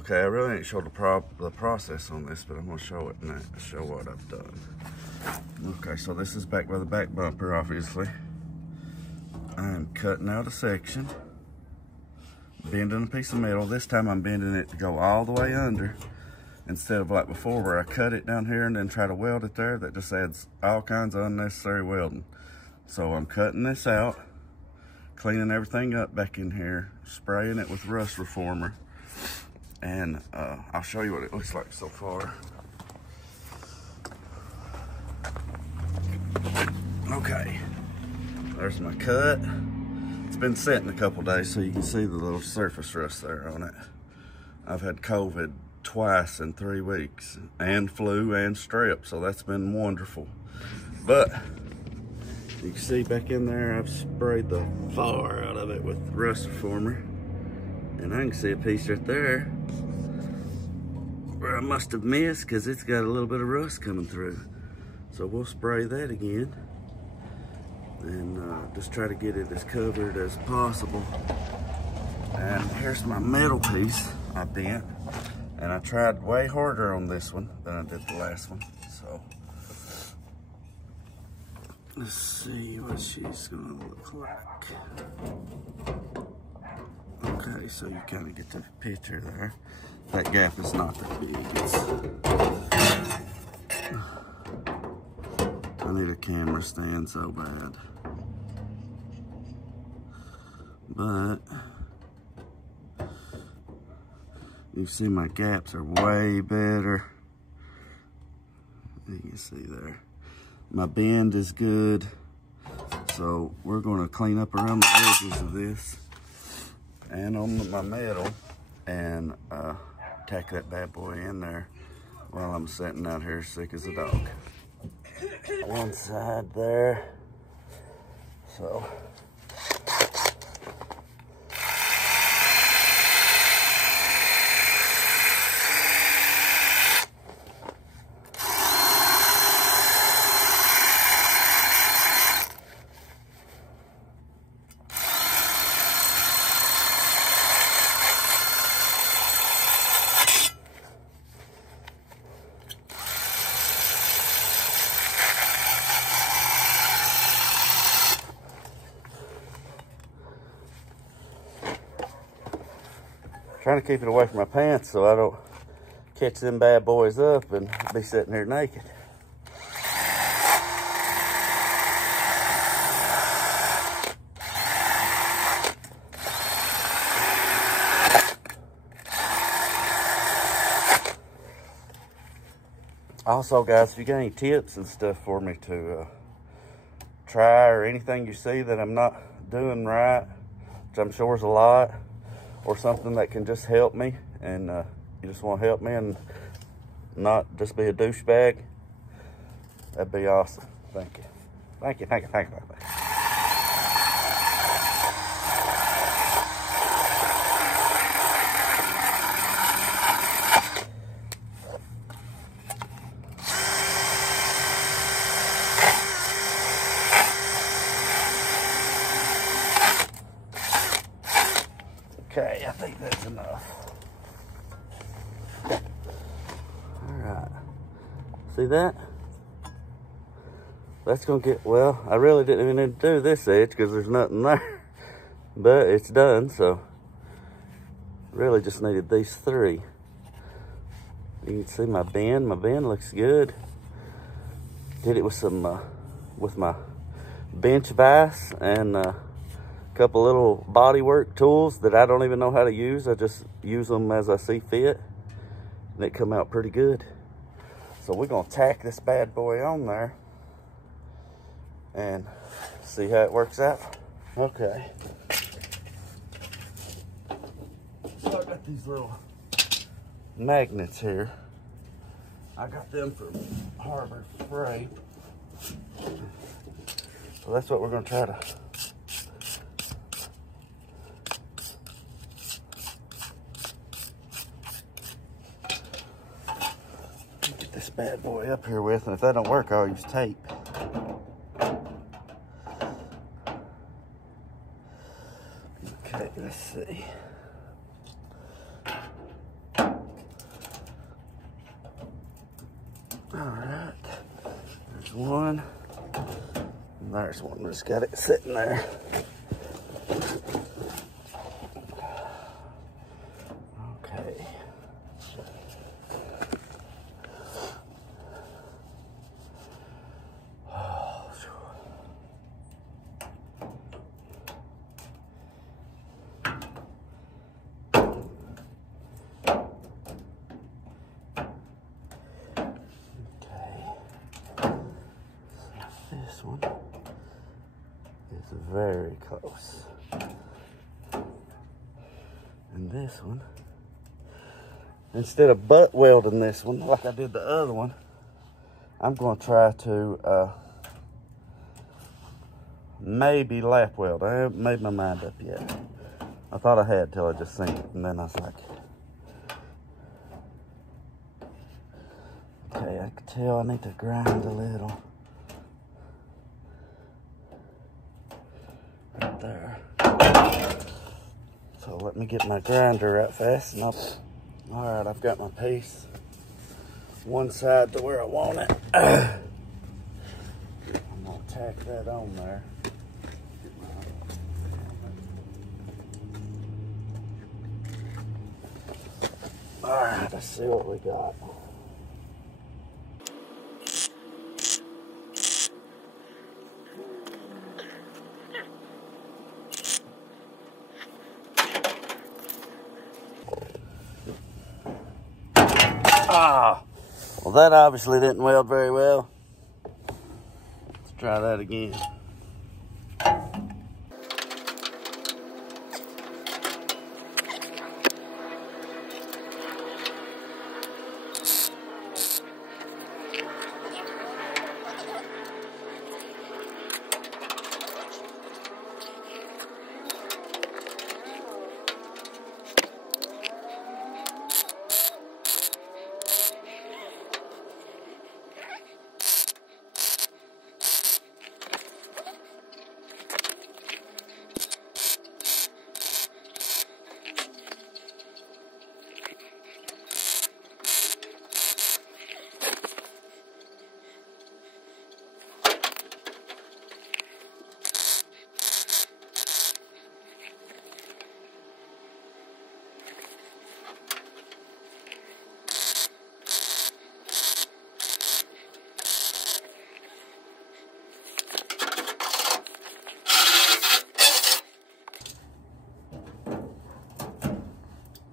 Okay, I really ain't showed the process on this, but I'm gonna show it now, show what I've done. Okay, so this is back by the back bumper, obviously. I'm cutting out a section, bending a piece of metal. This time I'm bending it to go all the way under, instead of like before where I cut it down here and then try to weld it there. That just adds all kinds of unnecessary welding. So I'm cutting this out, cleaning everything up back in here, spraying it with rust reformer. And I'll show you what it looks like so far. Okay, there's my cut. It's been sitting a couple days, so you can see the little surface rust there on it. I've had COVID twice in 3 weeks, and flu and strep, so that's been wonderful. But you can see back in there, I've sprayed the far out of it with rust reformer. And I can see a piece right there where I must have missed because it's got a little bit of rust coming through. So we'll spray that again and just try to get it as covered as possible. And here's my metal piece I bent. And I tried way harder on this one than I did the last one. So let's see what she's gonna look like. Okay, so you kind of get the picture there. That gap is not that big. I need a camera stand so bad. But you see my gaps are way better. You can see there. My bend is good. So we're gonna clean up around the edges of this and on my metal and tack that bad boy in there while I'm sitting out here sick as a dog. One side there. So trying to keep it away from my pants so I don't catch them bad boys up and be sitting here naked. Also, guys, if you got any tips and stuff for me to try, or anything you see that I'm not doing right, which I'm sure is a lot, or something that can just help me, and you just want to help me and not just be a douchebag, that'd be awesome. Thank you. Thank you, thank you, thank you. Okay, I think that's enough. All right, see that? That's gonna get, well, I really didn't even need to do this edge because there's nothing there, but it's done, so really just needed these 3. You can see my bend looks good. Did it with some, with my bench vise and couple little body work tools that I don't even know how to use. I just use them as I see fit, and it come out pretty good. So we're gonna tack this bad boy on there and see how it works out. Okay. So I got these little magnets here. I got them from Harbor Freight. So that's what we're gonna try to this bad boy up here with, and if that don't work, I'll use tape. Okay, let's see. Alright, there's one, and there's one. Just got it sitting there. Okay. This one is very close. And this one, instead of butt welding this one like I did the other one, I'm going to try to maybe lap weld. I haven't made my mind up yet. I thought I had till I just seen it, and then I was like, okay, I can tell I need to grind a little. Right there. So let me get my grinder right fast and all right, I've got my piece one side to where I want it. I'm gonna tack that on there. All right, let's see what we got. Ah, well, that obviously didn't weld very well. Let's try that again.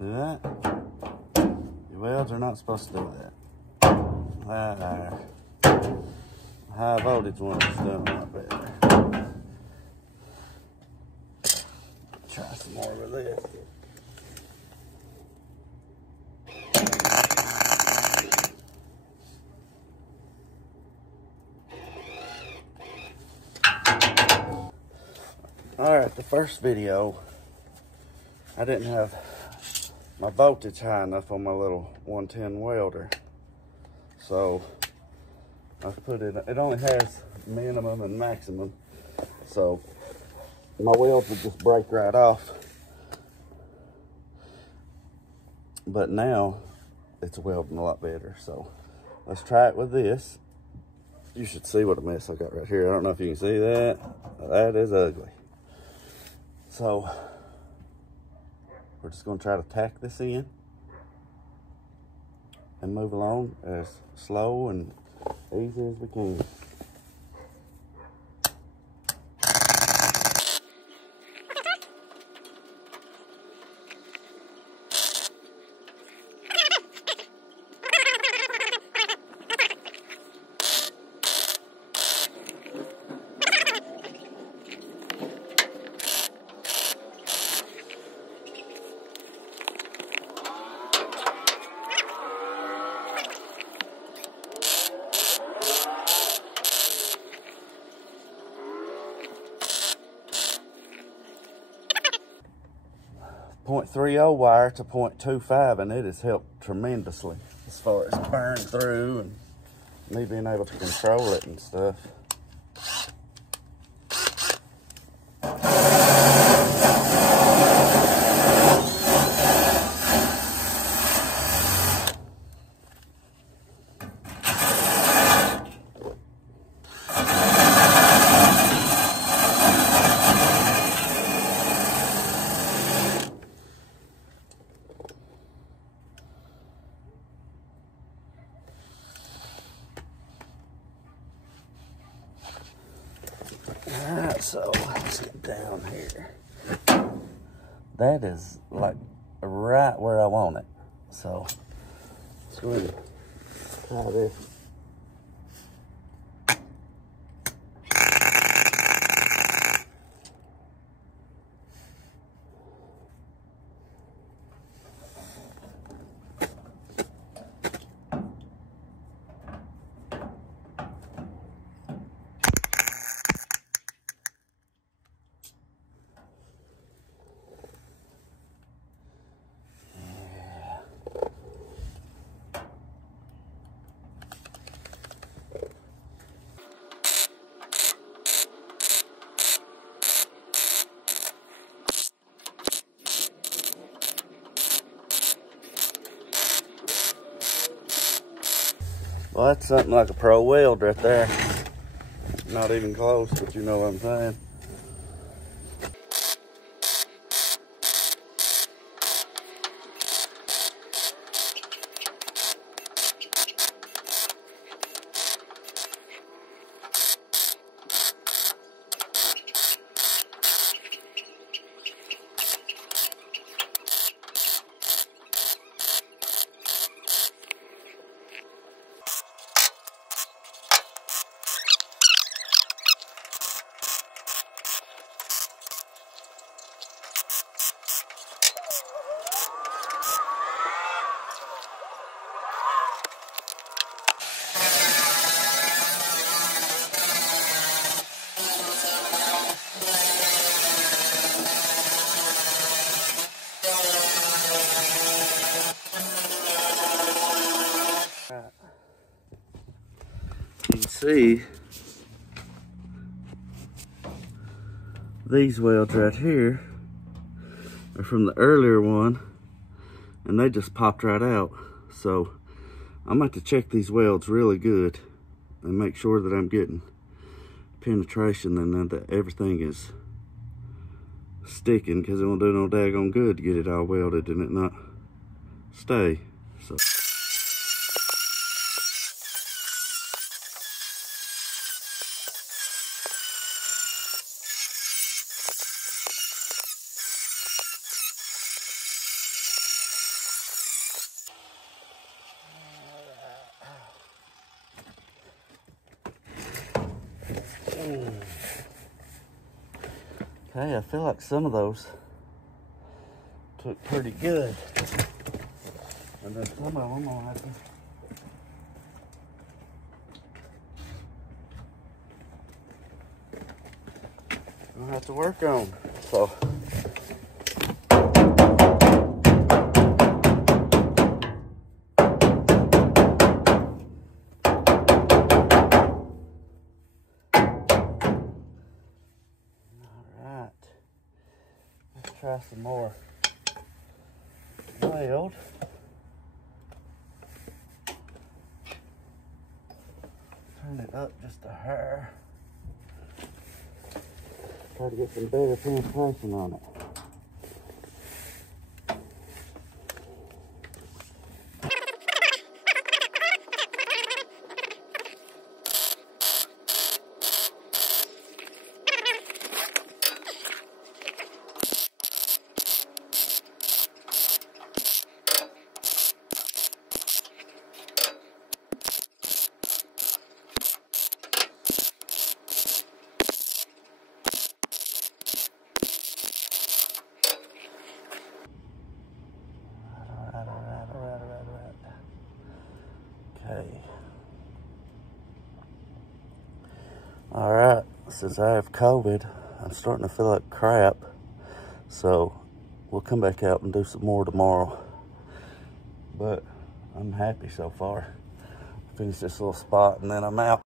Do that. Your welds are not supposed to do that. High voltage one is doing a lot better. Try some more of this. Alright, the first video, I didn't have my voltage high enough on my little 110 welder. So I put it only has minimum and maximum. So my weld would just break right off. But now it's welding a lot better. So let's try it with this. You should see what a mess I got right here. I don't know if you can see that. That is ugly. So we're just going to try to tack this in and move along as slow and easy as we can. 0.30 wire to 0.25, and it has helped tremendously as far as burn through and me being able to control it and stuff. So let's get down here. That is like right where I want it. So let's go ahead and try this. Well, that's something like a pro weld right there. Not even close, but you know what I'm saying. You can see these welds right here are from the earlier one, and they just popped right out. So I'm going to check these welds really good and make sure that I'm getting penetration and that everything is sticking, because it won't do no daggone good to get it all welded and it not stay. So okay, I feel like some of those took pretty good. And then some of them I'm gonna have to work on. So try some more weld. Turn it up just a hair. Try to get some better penetration on it. Okay. All right, since I have COVID, I'm starting to feel like crap. So we'll come back out and do some more tomorrow. But I'm happy so far. Finish this little spot and then I'm out.